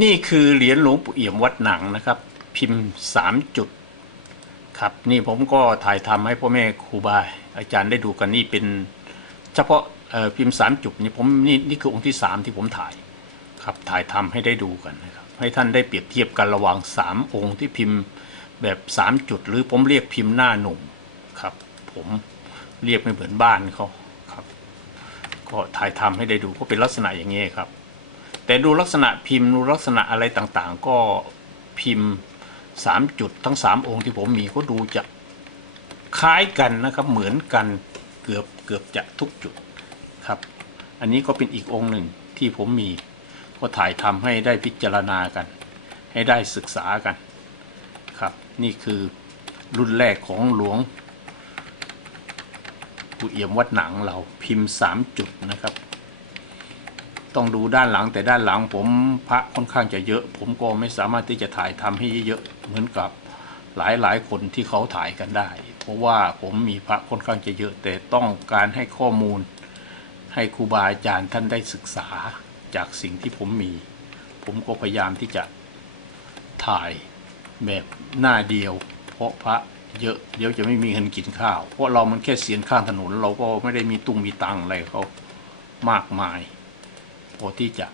นี่คือเหรียญหลวงปู่เอี่ยมวัดหนังนะครับ พิมพ์สามจุดครับนี่ผมก็ถ่ายทำให้พ่อแม่ครูบาอาจารย์ได้ดูกันนี่เป็น เฉพาะพิมพ์สามจุดนี่ผมนี่นี่คือองค์ที่สามที่ผมถ่ายครับถ่ายทำให้ได้ดูกันนะครับให้ท่านได้เปรียบเทียบกันระหว่างสามองค์ที่พิมพ์แบบสามจุด หรือผมเรียกพิมพ์หน้าหนุ่มครับ ผมเรียกไม่เหมือนบ้านเขาครับ ก็ถ่ายทำให้ได้ดูก็เป็นลักษณะอย่างนี้ครับ แต่ดูลักษณะพิมพ์ดูลักษณะอะไรต่างๆ ก็พิมพ์สามจุดทั้งสามองค์ที่ผมมีก็ดูจะคล้ายกันนะครับ เหมือนกันเกือบเกือบจะทุกจุดครับ อันนี้ก็เป็นอีกองค์หนึ่งที่ผมมีก็ถ่ายทำให้ได้พิจารณากัน ให้ได้ศึกษากันครับ นี่คือรุ่นแรกของหลวงปู่เอี่ยมวัดหนังเราพิมพ์สามจุดนะครับ ต้องดูด้านหลังแต่ด้านหลังผมพระค่อนข้างจะเยอะ ผมก็ไม่สามารถที่จะถ่ายทำให้เยอะเหมือนกับหลายหลายคนที่เขาถ่ายกันได้ เพราะว่าผมมีพระค่อนข้างจะเยอะ แต่ต้องการให้ข้อมูล ให้ครูบาอาจารย์ท่านได้ศึกษาจากสิ่งที่ผมมี ผมก็พยายามที่จะถ่ายแบบหน้าเดียว เพราะพระเยอะเดี๋ยวจะไม่มีเงินกินข้าว เพราะเรามันแค่เสียนข้างถนน เราก็ไม่ได้มีตุ้งมีตังอะไรเขามากมาย พอที่จะ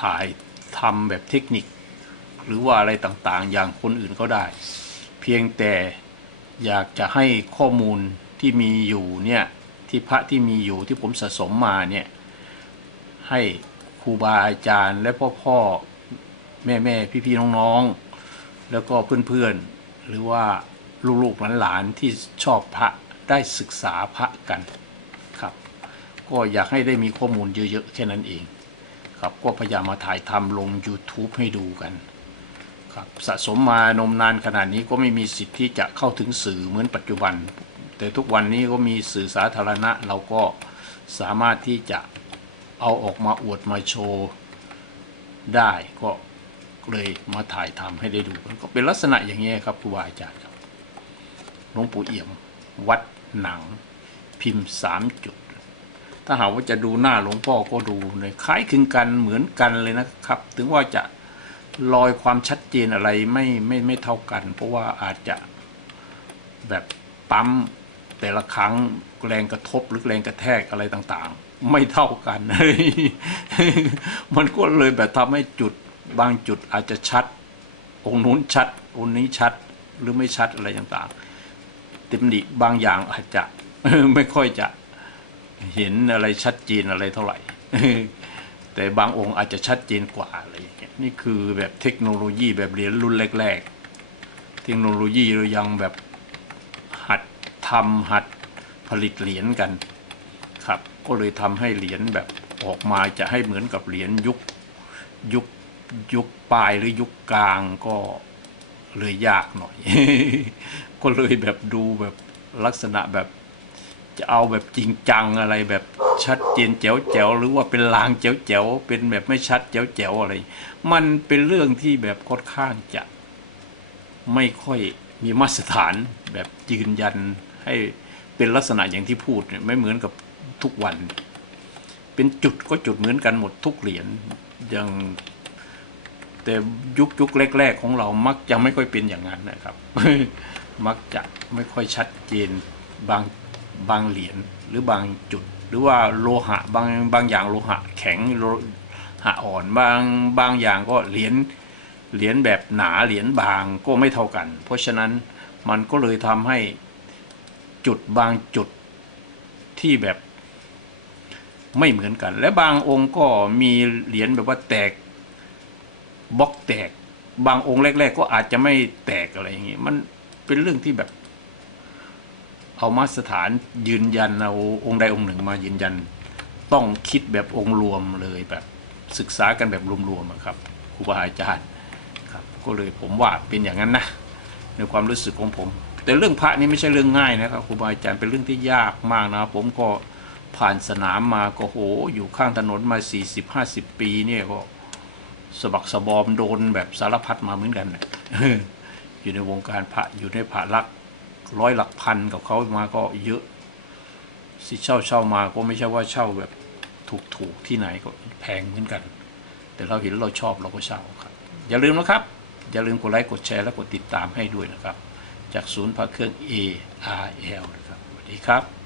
ถ่ายทำแบบเทคนิค หรือว่าอะไรต่างๆ อย่างคนอื่นเขาได้ เพียงแต่อยากจะให้ข้อมูลที่มีอยู่เนี่ยที่พระที่มีอยู่ที่ผมสะสมมาเนี่ยให้ครูบาอาจารย์ และพ่อพ่อแม่แม่พี่พี่น้องๆ แล้วก็เพื่อนๆ หรือว่าลูกๆหลานๆที่ชอบพระได้ศึกษาพระกัน ก็อยากให้ได้มีข้อมูลเยอะๆแค่นั้นเองครับก็พยายามมาถ่ายทำลง YouTube ให้ดูกันครับสะสมมานมนานขนาดนี้ก็ไม่มีสิทธิ์ที่จะเข้าถึงสื่อเหมือนปัจจุบัน แต่ทุกวันนี้ก็มีสื่อสาธารณะเราก็สามารถที่จะเอาออกมาอวดมาโชว์ได้ก็เลยมาถ่ายทำให้ได้ดูกันก็เป็นลักษณะอย่างนี้ครับครูบาอาจารย์ครับหลวงปู่เอี่ยม วัดหนังพิมพ์สามจุด ถ้าหากว่าจะดูหน้าหลวงพ่อก็ดูเลยคล้ายคลึงกันเหมือนกันเลยนะครับ ถึงว่าจะรอยความชัดเจนอะไรไม่ไม่ไม่เท่ากัน เพราะว่าอาจจะแบบปั๊มแต่ละครั้งแรงกระทบหรือแรงกระแทกอะไรต่างๆ ไม่เท่ากัน มันก็เลยแบบทำให้จุดบางจุดอาจจะชัด องค์นู้นชัด องค์นี้ชัดหรือไม่ชัดอะไรต่างๆติมดิบางอย่างอาจจะไม่ค่อยจะ เห็นอะไรชัดเจนอะไรเท่าไหร่ แต่บางองค์อาจจะชัดเจนกว่าอะไรอย่างเงี้ยนี่คือแบบเทคโนโลยีแบบเหรียญรุ่นแรก ๆ เทคโนโลยีเรายังแบบหัดทำหัดผลิตเหรียญกันครับ ก็เลยทำให้เหรียญแบบออกมาจะให้เหมือนกับเหรียญยุคยุคยุคปลายหรือยุคกลางก็เลยยากหน่อย ก็เลยแบบดูแบบลักษณะแบบ จะเอาแบบจริงจังอะไรแบบชัดเจนแจ๋วแจ๋วหรือว่าเป็นลางแจ๋วแจ๋วเป็นแบบไม่ชัดแจ๋วแจ๋วอะไร มันเป็นเรื่องที่แบบค่อนข้างจะ ไม่ค่อยมีมาตรฐานแบบยืนยันให้เป็นลักษณะอย่างที่พูดเนี่ยไม่เหมือนกับทุกวัน เป็นจุดก็จุดเหมือนกันหมดทุกเหรียญอย่างแต่ยุคยุคแรก ๆ ของเรามักจะไม่ค่อยเป็นอย่างนั้นนะครับ มักจะไม่ค่อยชัดเจนบาง บางเหรียญหรือบางจุด หรือว่าโลหะบางบางอย่างโลหะแข็งโลหะอ่อนบางบางอย่างก็เหรียญเหรียญแบบหนาเหรียญบางก็ไม่เท่ากัน เพราะฉะนั้นมันก็เลยทำให้จุดบางจุดที่แบบไม่เหมือนกัน และบางองค์ก็มีเหรียญแบบว่าแตกบล็อกแตก บางองค์แรก ๆ ก็อาจจะไม่แตกอะไรอย่างงี้มันเป็นเรื่องที่แบบ เอามาตรฐานยืนยันเอาองค์ใดองค์หนึ่งมายืนยัน ต้องคิดแบบองค์รวมเลยแบบศึกษากันแบบรวมๆครับครูบาอาจารย์ครับก็เลยผมว่าเป็นอย่างนั้นนะในความรู้สึกของผม แต่เรื่องพระนี่ไม่ใช่เรื่องง่ายนะครับครูบาอาจารย์เป็นเรื่องที่ยากมากนะผมก็ผ่านสนามมาก็โหอยู่ข้างถนนมา 40-50 ปีเนี่ยก็สะบักสะบอมโดนแบบสารพัดมาเหมือนกันนะอยู่ในวงการพระอยู่ในพระลัก ร้อยหลักพันกับเขามาก็เยอะสิเช่าเช่ามาก็ไม่ใช่ว่าเช่าแบบถูกถูกๆที่ไหนก็แพงเหมือนกัน แต่เราเห็นเราชอบเราก็เช่าครับ อย่าลืมนะครับ อย่าลืมกดไลค์กดแชร์และกดติดตามให้ด้วยนะครับ จากศูนย์พระเครื่อง A R L นะครับสวัสดีครับ